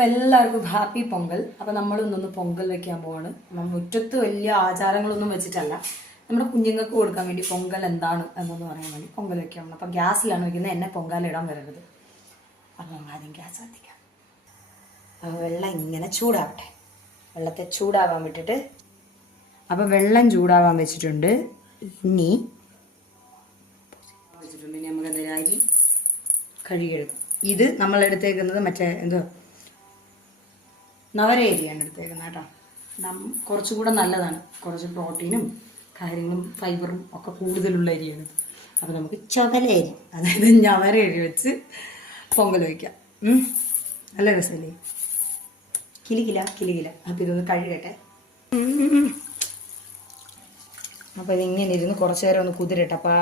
അപ്പോൾ എല്ലാവർക്കും ഹാപ്പി പൊങ്കൽ. അപ്പോൾ നമ്മൾ ഇന്നൊന്ന് പൊങ്കൽ വെക്കാൻ പോവാണ്. മുറ്റത്ത് വലിയ ആചാരങ്ങളൊന്നും വെച്ചിട്ടല്ല, നമ്മുടെ കുഞ്ഞുങ്ങൾക്ക് കൊടുക്കാൻ വേണ്ടി പൊങ്കൽ എന്താണ് എന്നൊന്ന് പറയാൻ വേണ്ടി പൊങ്കൽ വെക്കാൻ പോകണം. അപ്പോൾ ഗ്യാസിലാണ് വെക്കുന്നത്, എന്നെ പൊങ്കാലിടാൻ വരരുത്. അപ്പോൾ നമ്മൾ ആദ്യം ഗ്യാസ് കത്തിക്കാം. അപ്പോൾ വെള്ളം ഇങ്ങനെ ചൂടാവട്ടെ. വെള്ളത്തെ ചൂടാവാൻ വിട്ടിട്ട്, അപ്പോൾ വെള്ളം ചൂടാവാൻ വെച്ചിട്ടുണ്ട്. ഇനി നമുക്ക് എന്തായാലും അരി കഴുകിയെടുക്കും. ഇത് നമ്മൾ എടുത്തേക്കുന്നത് മറ്റേ എന്തോ നവര അരിയാണ് എടുത്തേക്കുന്നത് കേട്ടോ. കുറച്ചുകൂടെ നല്ലതാണ്, കുറച്ച് പ്രോട്ടീനും കാര്യങ്ങളും ഫൈബറും ഒക്കെ കൂടുതലുള്ള അരിയാണ്. അപ്പോൾ നമുക്ക് ചുവല അരി, അതായത് ഞവര അരി വെച്ച് പൊങ്കൽ വയ്ക്കാം. നല്ല രസമല്ലേ? കിലികില. അപ്പോൾ ഇതൊന്ന് കഴുകട്ടെ. അപ്പോൾ ഇതിങ്ങനെ ഇരുന്ന് കുറച്ച് നേരം ഒന്ന് കുതിരട്ടെ. അപ്പോൾ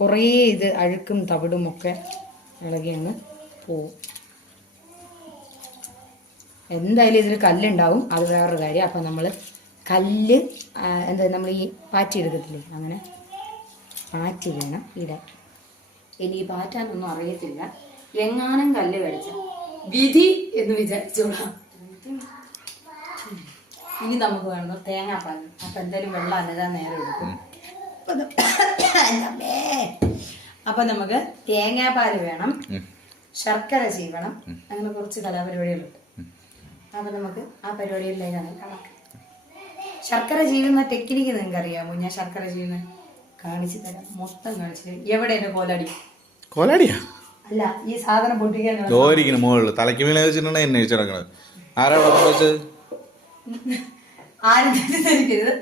കുറേ ഇത് അഴുക്കും തവിടും ഒക്കെ ഇളകിയാണ് പോവും. എന്തായാലും ഇതിൽ കല്ലുണ്ടാവും, അത് വേറൊരു കാര്യം. അപ്പം നമ്മൾ കല്ല് എന്താ നമ്മൾ ഈ പാറ്റി എടുക്കത്തില്ലേ, അങ്ങനെ പാറ്റി വേണം ഇടാൻ. ഇനി പാറ്റാനൊന്നും അറിയത്തില്ല, എങ്ങാനും കല്ല് കഴിച്ച വിധി എന്ന് വിചാരിച്ചോളാം. ഇനി നമുക്ക് വേണം തേങ്ങാപ്പാൽ. അപ്പം എന്തായാലും വെള്ളം അനതാൻ നേരം എടുക്കും. അപ്പം നമുക്ക് തേങ്ങാപ്പാൽ വേണം, ശർക്കര ചീവണം, അങ്ങനെ കുറച്ച് കലാപരിപാടികളുണ്ട്. അപ്പം നമുക്ക് ആ പരിപാടികളിലേക്കാണ് കണക്ക്. ശർക്കര ചെയ്യുന്ന ടെക്നിക്ക് നിങ്ങൾക്ക് അറിയാമോ? ഞാൻ ശർക്കര ചെയ്യുന്ന കാണിച്ചു തരാം, മൊത്തം കാണിച്ചു തരാം. എവിടെ എന്റെ കോലടിയാ അല്ല, ഈ സാധനം പൊട്ടിക്കാൻ മുകളിൽ തലയ്ക്ക് മേലെ വെച്ചിട്ടാണ് എന്നെ വെച്ചിടക്കണത്. ആരും തെറ്റിദ്ധരിക്കരുത്.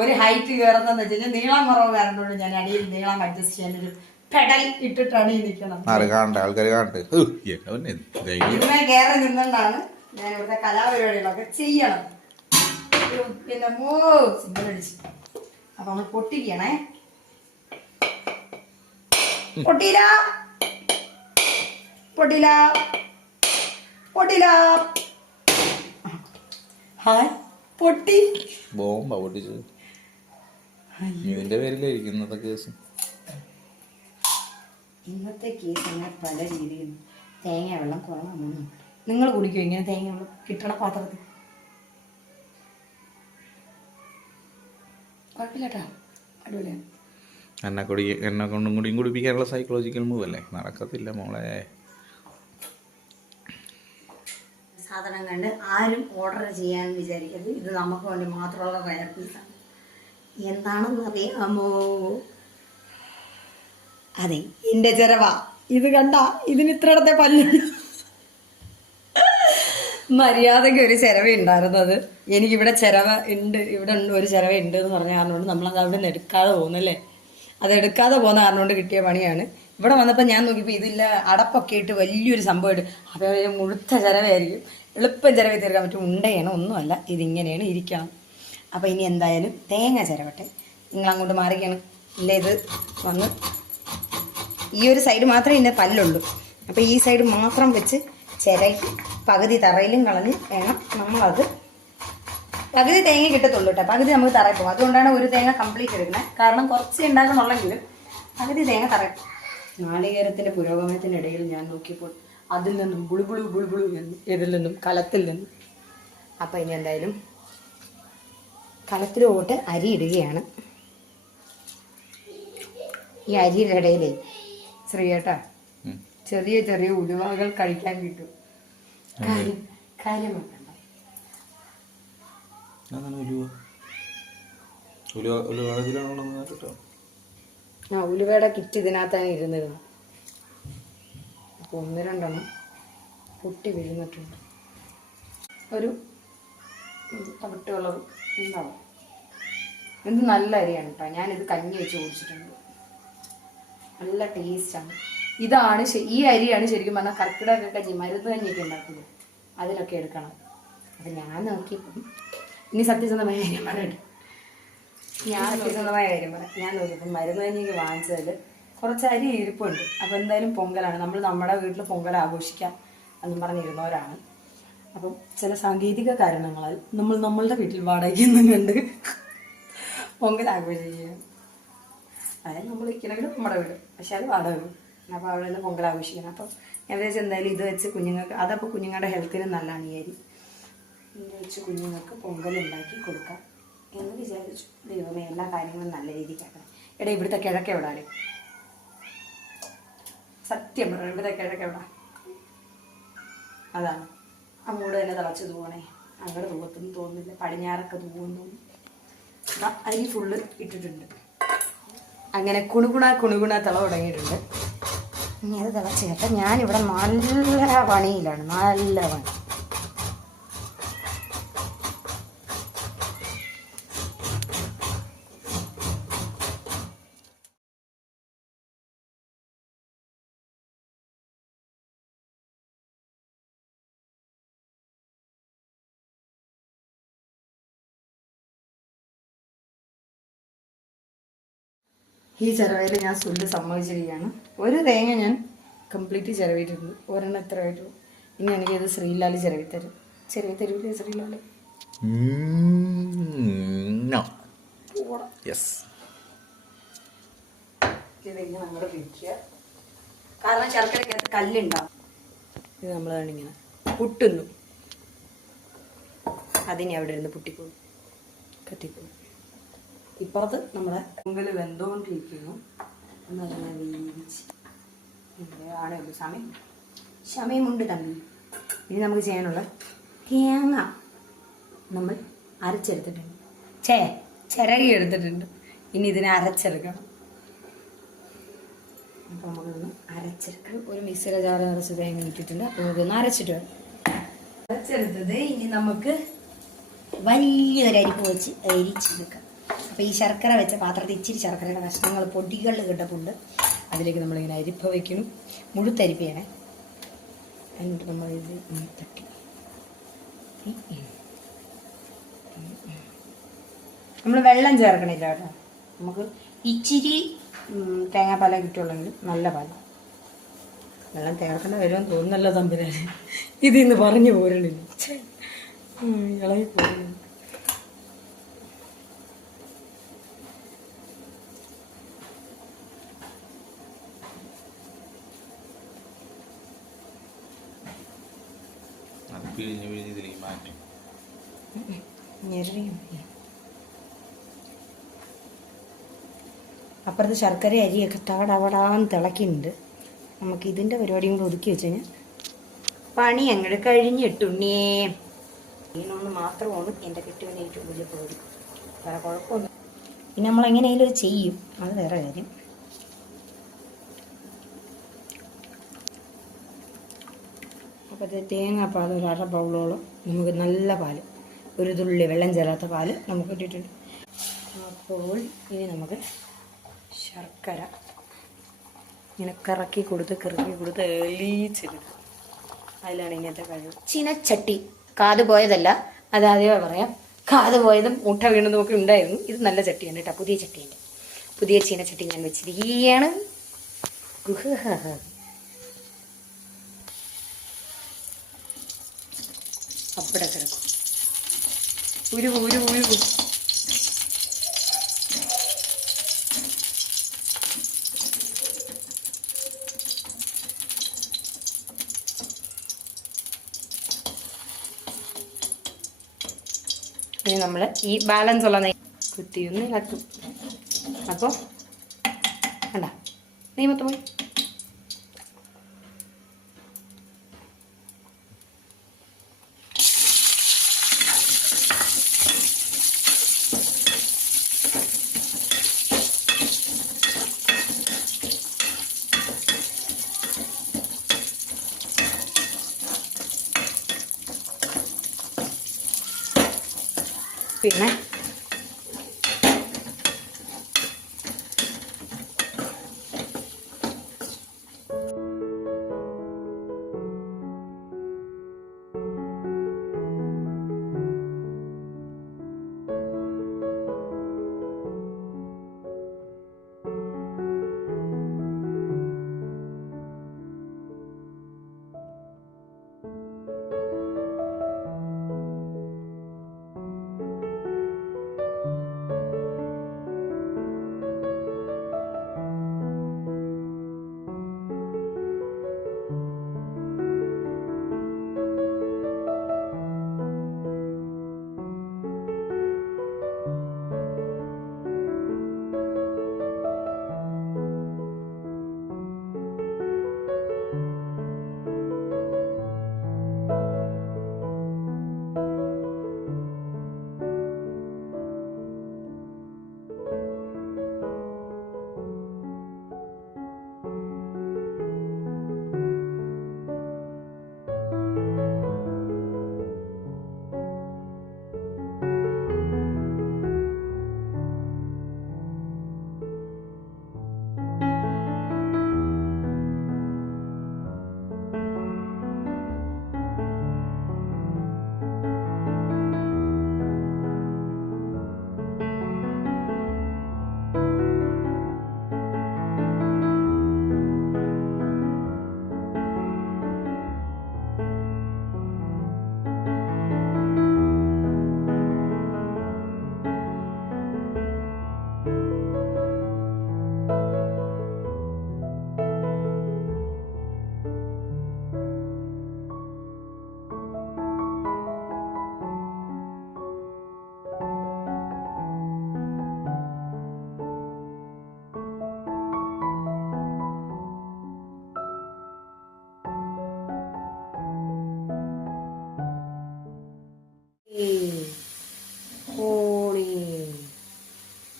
ഒരു ഹൈറ്റ് കയറുന്നതെന്ന് വെച്ച് കഴിഞ്ഞാൽ നീളം കുറവ് കാരണോട് ഞാൻ അടിയിൽ നീളം അഡ്ജസ്റ്റ് ചെയ്യാനൊരു പെഡൽ ഇട്ടിട്ടാണ് ഈ നിൽക്കണം. ഇങ്ങനെ കയറി നിന്നുകൊണ്ടാണ് ഞാൻ ഇവിടുത്തെ കലാപരിപാടികളൊക്കെ ചെയ്യണം. പിന്നെ സിംഗിളടിച്ച് അപ്പൊ നമ്മൾ പൊട്ടിക്കണേ. പൊട്ടിയില്ല. ഹായ്, പൊട്ടി. ബോംബാ പൊട്ടിച്ചത്. ഇതിന്റെ പേരിലായിരിക്കും ഇന്നത്തെ കേസ്. ഇന്നത്തെ കേസ് അങ്ങനെ പല രീതിയിൽ. തേങ്ങ വെള്ളം കുറവാണ്. നിങ്ങൾ കുടിക്കും ഇങ്ങനെ തേങ്ങ വെള്ളം കിട്ടണ പാത്രത്തിൽ? കുഴപ്പമില്ലട്ടാ, അടിപൊളിയാണ്. എന്നെ കൊണ്ടും കൂടിയും കുടിപ്പിക്കാനുള്ള സൈക്കോളജിക്കൽ മൂവ് അല്ലേ? നടക്കത്തില്ല മോളെ. സാധനം കണ്ട് ആരും ഓർഡർ ചെയ്യാൻ വിചാരിക്കരുത്. ഇത് നമുക്ക് വേണ്ടി മാത്രമുള്ള റയർ പീസാണ്. എന്താണെന്ന് അറിയാമോ? അതെ, എൻ്റെ ചിരവ. ഇത് കണ്ട, ഇതിന് ഇത്രയിടത്തെ പല്ല്. മര്യാദയ്ക്ക് ഒരു ചിരവ ഉണ്ടായിരുന്നത്. എനിക്കിവിടെ ചിരവ ഉണ്ട്, ഇവിടെ ഒരു ചിരവ ഉണ്ട് എന്ന് പറഞ്ഞ കാരണം കൊണ്ട് നമ്മളത് അവിടെ നിന്ന് എടുക്കാതെ പോകുന്നല്ലേ. അത് എടുക്കാതെ പോകുന്ന കാരണം കൊണ്ട് കിട്ടിയ പണിയാണ്. ഇവിടെ വന്നപ്പോൾ ഞാൻ നോക്കിയപ്പോൾ ഇതില്ല, അടപ്പൊക്കെ ഇട്ട് വലിയൊരു സംഭവമായിട്ട്. അപ്പോൾ മുഴുത്ത ചിരവയായിരിക്കും, എളുപ്പം ചിരവ തീർക്കാൻ പറ്റും. ഉണ്ടയാണ്, ഒന്നുമല്ല, ഇതിങ്ങനെയാണ് ഇരിക്കണം. അപ്പോൾ ഇനി എന്തായാലും തേങ്ങ ചിരവട്ടെ. നിങ്ങൾ അങ്ങോട്ട് മാറിക്കാണ് ഇല്ല, ഇത് വന്ന് ഈ ഒരു സൈഡ് മാത്രമേ ഇതിൻ്റെ പല്ലുള്ളൂ. അപ്പോൾ ഈ സൈഡ് മാത്രം വെച്ച് ചിരയിട്ട് പകുതി തറയിലും കളഞ്ഞ് വേണം നമ്മളത്. പകുതി തേങ്ങ കിട്ടത്തുള്ളൂ കേട്ടോ, പകുതി നമുക്ക് തറയിൽ പോകും. അതുകൊണ്ടാണ് ഒരു തേങ്ങ കംപ്ലീറ്റ് എടുക്കുന്നത്. കാരണം കുറച്ച് ഉണ്ടാക്കുന്നുള്ളെങ്കിലും പകുതി തേങ്ങ തറയിൽ. നാളികേരത്തിൻ്റെ പുരോഗമനത്തിനിടയിൽ ഞാൻ നോക്കിയപ്പോൾ അതിൽ നിന്നും ബുളുബുളു എന്ന്, ഇതിൽ നിന്നും കലത്തിൽ നിന്നും. അപ്പം ഇനി എന്തായാലും കലത്തിലോട്ട് അരി ഇടുകയാണ്. ഈ അരിയുടെ ഇടയിലേ ശ്രീയേട്ടാ ചെറിയ ചെറിയ ഉലുവകൾ കഴിക്കാൻ കിട്ടും. കാര്യം വെക്കണ്ട. ഉലുവയുടെ കിറ്റ് ഇതിനകത്താണ് ഇരുന്നിരുന്നത്. അപ്പോൾ 1-2 പൊട്ടി വീഴുന്നിട്ടുണ്ട്. ഒരു തവിട്ട് കളർ ഉണ്ടാവും. ഇത് നല്ല അരിയാണ് കേട്ടോ. ഞാനിത് കഞ്ഞി വെച്ച് കുടിച്ചിട്ടുണ്ട്, നല്ല ടേസ്റ്റാണ്. ഇതാണ് ഈ അരിയാണ് ശരിക്കും പറഞ്ഞാൽ കർക്കിടക കഞ്ഞി, മരുന്ന് കഞ്ഞിയൊക്കെ ഉണ്ടാക്കുന്നത്, അതിലൊക്കെ എടുക്കണം. അപ്പം ഞാൻ നോക്കിയപ്പം ഇനി സത്യസന്ധമായ കാര്യം പറയട്ടെ. ഞാൻ നോക്കിയപ്പം മരുന്ന് കഞ്ഞിക്ക് വാങ്ങിച്ചതിൽ കുറച്ച് അരി ഇരിപ്പുണ്ട്. അപ്പോൾ എന്തായാലും പൊങ്കലാണ്, നമ്മൾ നമ്മുടെ വീട്ടിൽ പൊങ്കൽ ആഘോഷിക്കാം എന്നും പറഞ്ഞിരുന്നവരാണ്. അപ്പം ചില സാങ്കേതിക കാരണങ്ങളാൽ നമ്മൾ നമ്മളുടെ വീട്ടിൽ വാടകയ്ക്ക് നിന്നും കണ്ട് പൊങ്കൽ ആഘോഷിക്കുകയാണ്. അതായത് നമ്മൾ ഇരിക്കണമെങ്കിലും നമ്മുടെ വീട്, പക്ഷെ അത് വാടക വീട്. അപ്പോൾ അവിടെ നിന്ന് പൊങ്കൽ ആഘോഷിക്കണം. അപ്പം ഞാൻ വിചാരിച്ചു എന്തായാലും ഇത് വെച്ച് കുഞ്ഞുങ്ങൾക്ക്, അതപ്പോൾ കുഞ്ഞുങ്ങളുടെ ഹെൽത്തിന് നല്ലതാണ് ഈ അരി. ഇത് വെച്ച് കുഞ്ഞുങ്ങൾക്ക് പൊങ്കൽ ഉണ്ടാക്കി കൊടുക്കാം എന്ന് വിചാരിച്ചു. ദൈവമേ, എല്ലാ കാര്യങ്ങളും നല്ല രീതിക്ക് ആക്കണം. എടാ, ഇവിടുത്തെ കിഴക്ക് എവിടാണ്? സത്യം പറ, ഇവിടുത്തെ കിഴക്ക് എവിടാ? അതാണ് അങ്ങോട്ട് തന്നെ തിളച്ച് തൂവണേ. അങ്ങോട്ട് തൂവത്തൊന്നും തോന്നുന്നില്ല, പടിഞ്ഞാറൊക്കെ തൂവുന്നു. അരി ഫുള്ള് ഇട്ടിട്ടുണ്ട്. അങ്ങനെ കുണുകുണ തിള തുടങ്ങിയിട്ടുണ്ട്. ഇനി അത് തിളച്ച് കേട്ടോ. ഞാനിവിടെ നല്ല പണിയിലാണ്, നല്ല പണി. ഈ ചിരവയിൽ ഞാൻ സുല്ല് സമ്മതിച്ചിരിക്കുകയാണ്. ഒരു തേങ്ങ ഞാൻ കംപ്ലീറ്റ് ചിരവിയിട്ടുണ്ട്. ഒരെണ്ണം എത്ര ആയിട്ടു. ഇനി എനിക്കിത് ശ്രീലാൽ ചിരവി തരും. ചിരവി തരൂല്ലേ ശ്രീലാൽ? ഇതിങ്ങനെ നമ്മൾ പിടിക്കുക. കാരണം ശർക്കരക്കകത്ത് കല്ലുണ്ടാവും. ഇത് നമ്മളാണ് ഇങ്ങനെ പുട്ടുന്നു. അതിനെ അവിടെ ഇരുന്ന് പൊട്ടിപ്പോകും, കത്തിപ്പോകും. ഇപ്പുറത്ത് നമ്മുടെ പൊങ്കൽ വെന്തുകൊണ്ടിരിക്കുന്നു. എന്നതിനെ വേവിച്ച് ആണേ ഉള്ളൂ. സമയമുണ്ട് തമ്പി. ഇനി നമുക്ക് ചെയ്യാനുള്ള തേങ്ങ നമ്മൾ അരച്ചെടുത്തിട്ടുണ്ട്. ചിരകി എടുത്തിട്ടുണ്ട്. ഇനി ഇതിനെ അരച്ചെടുക്കണം. അപ്പോൾ നമുക്കൊന്ന് അരച്ചെടുക്കണം. ഒരു മിക്സിയുടെ ജാറ് നിറച്ച് തേങ്ങ ഇട്ടിട്ടുണ്ട്. അപ്പോൾ നമുക്കൊന്ന് അരച്ചിട്ട് വേണം. അരച്ചെടുത്തത് ഇനി നമുക്ക് വലിയൊരു അരിപ്പ് വെച്ച് അരിച്ചെടുക്കാം. അപ്പോൾ ഈ ശർക്കര വെച്ച പാത്രത്തിൽ ഇച്ചിരി ശർക്കരയുടെ കഷ്ണങ്ങൾ പൊടികളിൽ കിടപ്പുണ്ട്. അതിലേക്ക് നമ്മളിങ്ങനെ അരിപ്പ വയ്ക്കണം. മുഴുത്തരിപ്പ ചെയ്യണേ. എന്നിട്ട് നമ്മളിത് തട്ടി നമ്മൾ വെള്ളം ചേർക്കണില്ല കേട്ടോ. നമുക്ക് ഇച്ചിരി തേങ്ങാപ്പാല കിട്ടുള്ളെങ്കിൽ നല്ല പാല. വെള്ളം ചേർക്കേണ്ട വരുമെന്ന് തോന്നുന്നല്ലോ തമ്പിലാണ്. ഇതിന്ന് പറഞ്ഞു പോരണില്ല, ഇളകി പോരുന്നു. അപ്പുറത്ത് ശർക്കര അരിയൊക്കെ തവടവടാന്ന് തിളക്കുന്നുണ്ട്. നമുക്ക് ഇതിൻ്റെ പരിപാടിയും കൂടെ ഒതുക്കി വെച്ച് കഴിഞ്ഞാൽ പണി അങ്ങോട്ട് കഴിഞ്ഞിട്ടുണ്ണേ. ഇതിനൊന്ന് മാത്രമാണ് എൻ്റെ കെട്ടുവിന് ഏറ്റവും വലിയ പേടി. വേറെ കുഴപ്പമൊന്നും. പിന്നെ നമ്മളെങ്ങനെയെങ്കിലും അത് ചെയ്യും, അത് വേറെ കാര്യം. അപ്പോൾ അത് തേങ്ങാപ്പാൽ ഒരു അര ബൗളോളം നമുക്ക് നല്ല പാൽ, ഒരു തുള്ളി വെള്ളം ചേരാത്ത പാൽ നമുക്ക് ഇട്ടിട്ടുണ്ട്. അപ്പോൾ ഇനി നമുക്ക് ശർക്കര ഇങ്ങനെ കറക്കി കൊടുത്ത് എളിച്ചെടുക്കും. അതിലാണ് ഇങ്ങനത്തെ കഴിവ്. ചീനച്ചട്ടി കാത് പോയതല്ല, അതാദ്യമേ പറയാം. കാത് പോയതും മുട്ട വീണതും ഒക്കെ ഉണ്ടായിരുന്നു. ഇത് നല്ല ചട്ടിയാണ് കേട്ടോ, പുതിയ ചട്ടിയുണ്ട്. പുതിയ ചീനച്ചട്ടി ഞാൻ വെച്ചിരിക്കുകയാണ്. അവിടെ കിടക്കും. ഉരുകു. ഇനി നമ്മൾ ഈ ബാലൻസ് ഉള്ള നെയ്യ് കുത്തിയൊന്ന് ഇളക്കും. അപ്പോൾ കണ്ട നെയ്യ് മൊത്തം പോയി. പിന്നെ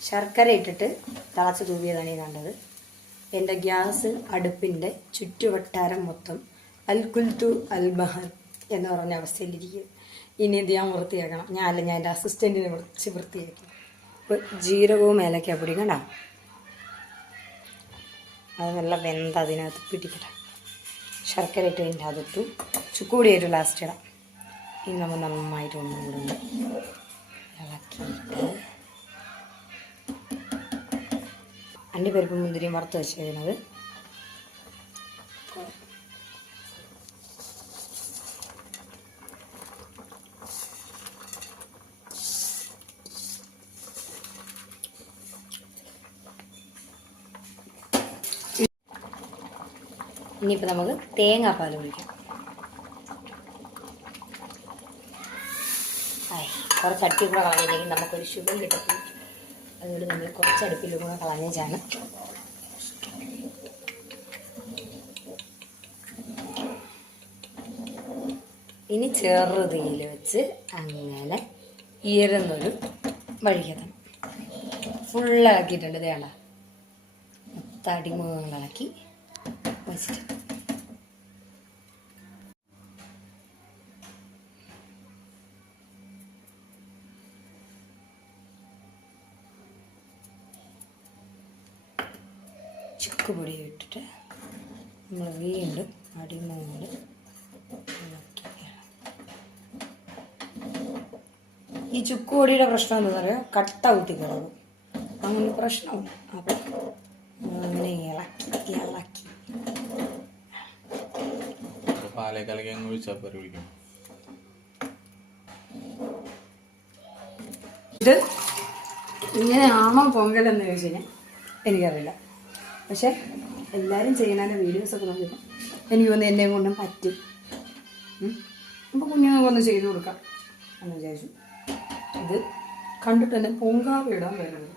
ശർക്കര ഇട്ടിട്ട് തിളച്ച് തൂവിയതാണ് ഈ കണ്ടത്. എൻ്റെ ഗ്യാസ് അടുപ്പിൻ്റെ ചുറ്റുവട്ടാരം മൊത്തം അൽ കുൽത്തു അൽ ബഹർ എന്ന് പറഞ്ഞ അവസ്ഥയിലിരിക്കും. ഇനി ഇത് ഞാൻ വൃത്തിയാക്കണം. ഞാൻ എൻ്റെ അസിസ്റ്റൻറ്റിനെ വിളിച്ച് വൃത്തിയാക്കി. ഇപ്പോൾ ജീരകവും ഏലക്കാപ്പൊടിയും കണ്ട അത് നല്ല വെന്ത അതിനകത്ത് പിടിക്കട്ടെ. ശർക്കര ഇട്ട് അതിൻ്റെ അതിട്ടു. ചുക്കുകൂടിയായിട്ട് ലാസ്റ്റ് ഇടാം. ഇനി നമ്മൾ നന്നായിട്ട് ഒന്നും കൂടെ ഇളക്കിയിട്ട് അണ്ടിപ്പരിപ്പ് മുന്തിരിയും വറുത്ത് വെച്ചിരുന്നത് ഇനിയിപ്പോൾ നമുക്ക് തേങ്ങാപ്പാൽ ഒഴിക്കാം. കുറച്ച് അടുപ്പിൽ കൂടെ കളഞ്ഞില്ലെങ്കിൽ നമുക്കൊരു ശുഭം കിട്ടത്തില്ല. അതുകൊണ്ട് നമ്മൾ കുറച്ച് അടുപ്പിൽ കൂടെ കളഞ്ഞാണ്. ഇനി ചെറുതീയിൽ വെച്ച് അങ്ങനെ ഇരുന്നൊരു വഴിക്കത്തണം. ഫുള്ളാക്കിയിട്ടുണ്ട്. ഇതേണ്ട തടിമുഖങ്ങളിളക്കി വെച്ചിട്ട് ചുക്കുപൊടി ഇട്ടിട്ട് നമ്മൾ വീണ്ടും അടിമുകളിൽ ഇളക്കി. ഈ ചുക്കുപൊടിയുടെ പ്രശ്നം എന്താ പറയുക, കട്ട കുത്തി കിടക്കും. അങ്ങനെ പ്രശ്നമില്ല. അപ്പം അങ്ങനെ ഇളക്കി ഇത് ഇങ്ങനെയാണോ പൊങ്കലെന്ന് ചോദിച്ചു കഴിഞ്ഞാൽ എനിക്കറിയില്ല. പക്ഷെ എല്ലാവരും ചെയ്യുന്നതിൻ്റെ വീഡിയോസൊക്കെ നോക്കിയപ്പോൾ എനിക്ക് തോന്നുന്നു എന്നെ കൊണ്ടും പറ്റും. അപ്പോൾ കുഞ്ഞുങ്ങൾക്കൊന്ന് ചെയ്ത് കൊടുക്കാം എന്ന് വിചാരിച്ചു. ഇത് കണ്ടിട്ട് തന്നെ പൊങ്കാവ ഇടാൻ വരുന്നത്.